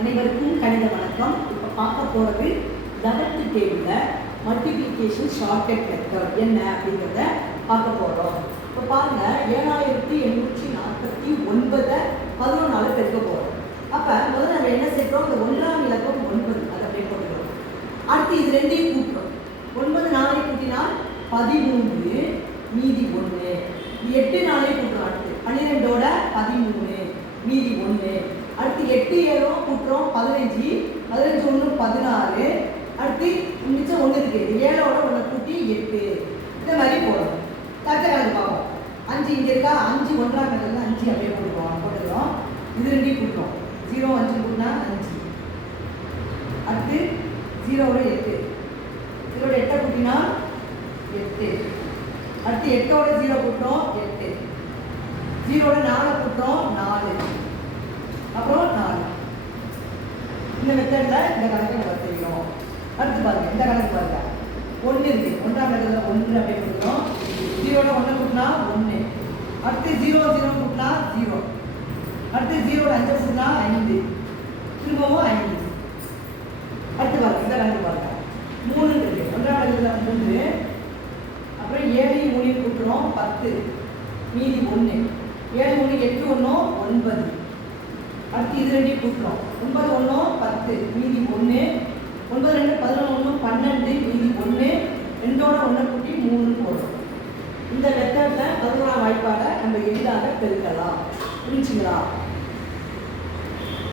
அனைவருக்கும் கணித வணக்கம். இப்போ பார்க்க போகிறது 11th டேபிளில் மல்டிப்ளிகேஷன் ஷார்ட்கட் மெத்தட் என்ன அப்படிங்கிறத பார்க்க போகிறோம். இப்போ பாருங்கள், 7849 11 பெருக்க போகிறோம். அப்போ முதல்ல நம்ம என்ன சேர்க்கிறோம், இந்த 1ஆம் இலக்கம் 9 அதை அப்படியே போட்டுக்கிறோம். அடுத்து இது ரெண்டையும் கூட்டுறோம். 9 4 கூட்டினால் 13 மீதி 1. 8 4 கூட்டுறோம். அடுத்து 12ஓட 13 மீதி 1. அடுத்து 8 7 கூட்டுறோம் 15 15 1 16. அடுத்து மிச்சம் 1 இருக்குது, 7ஓட 1 கூட்டி 8. இந்த மாதிரி போடுறோம். கரெக்டாக கணக்கு பார்ப்போம். 5 இங்கே இருக்கா, 5 1ஆம் கணக்கில் 5 அப்படியே போட்டுக்கிறோம். இது ரெண்டையும் கூட்டுறோம். 0 5 கூட்டினா 5. அடுத்து 0ஓட 8 0ஓட 8 கூட்டினா 8. அடுத்து 8ஓட 0 கூட்டுறோம் 8. 0ஓட 4 கூட்டுறோம் 4. அப்புறம் 4. இந்த மெத்தடில் இந்த கணக்கை நம்ம செய்யணும். அடுத்து பாருங்கள், இந்த கணக்கு பாருங்கள். 1 இருக்குது, 1ஆம் கணக்கில் 1 அப்படியே கொடுக்குறோம். 0ஓட 1 கூட்டினா 1. அடுத்து 0 0 கூட்டினா 0. அடுத்து 0ஓட 5 கூட்டினா 5. திரும்பவும் 5. அடுத்து பாருங்கள், இந்த கணக்கு பாருங்கள். 3 இருக்குது, 1ஆம் கணக்கில் 3. அப்புறம் 7 3 கூட்டுறோம் 10 மீதி 1. 7 3 8 1 9. அடுத்து இது ரெண்டையும் கூட்டுறோம். 9 1 10 மீதி 1. 9 2 11 12 மீதி 1. 2ஓட 1 கூட்டி 3 போடுறோம். இந்த மெத்தடில் 11ஆம் வாய்ப்பாடை நம்ம எளிதாக பெருக்கலாம். புரிஞ்சுங்களா?